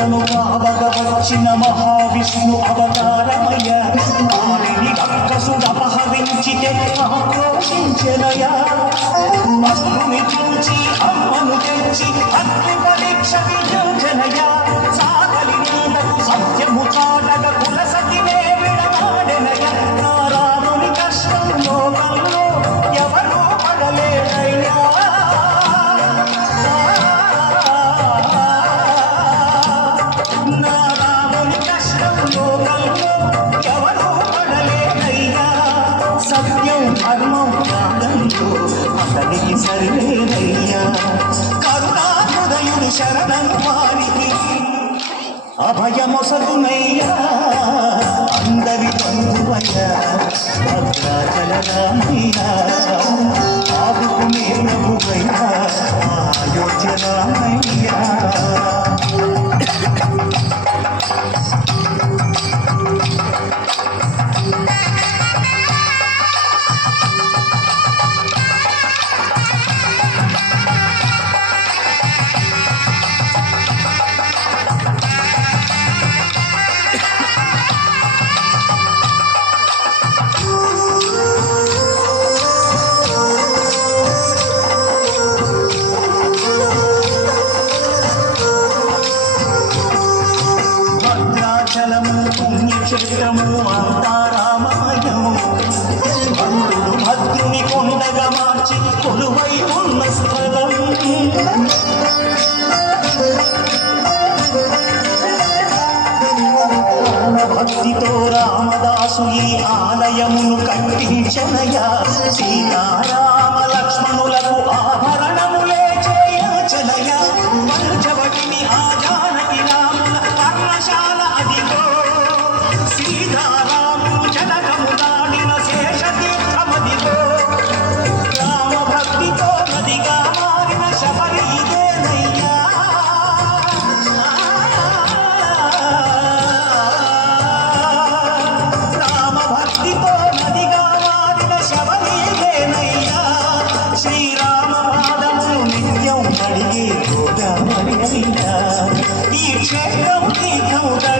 మనలను ఆవగవచ్చిన మహావిష్ణు అవతారమయ్య. వారిని అక్కసుడపహరించితే ఆక్రోషించనయా వాడికి సరిలేదయ్యా కరుణాహృదయుడు శరణను వారికి. అభయమొసగునయ్యా. అందరి బంధు పుణ్యక్షేత్రము అంతా రామాయణము మంత్రుడు భద్రుని కొండగా మార్చి కొలువై ఉన్న స్థలం భక్తితో రామదాసు ఈ ఆలయమును కట్టించనయా. సీతారామ లక్ష్మణులకు ఆభరణములే చేయచనయా. వంశవటిని ఆద 你看我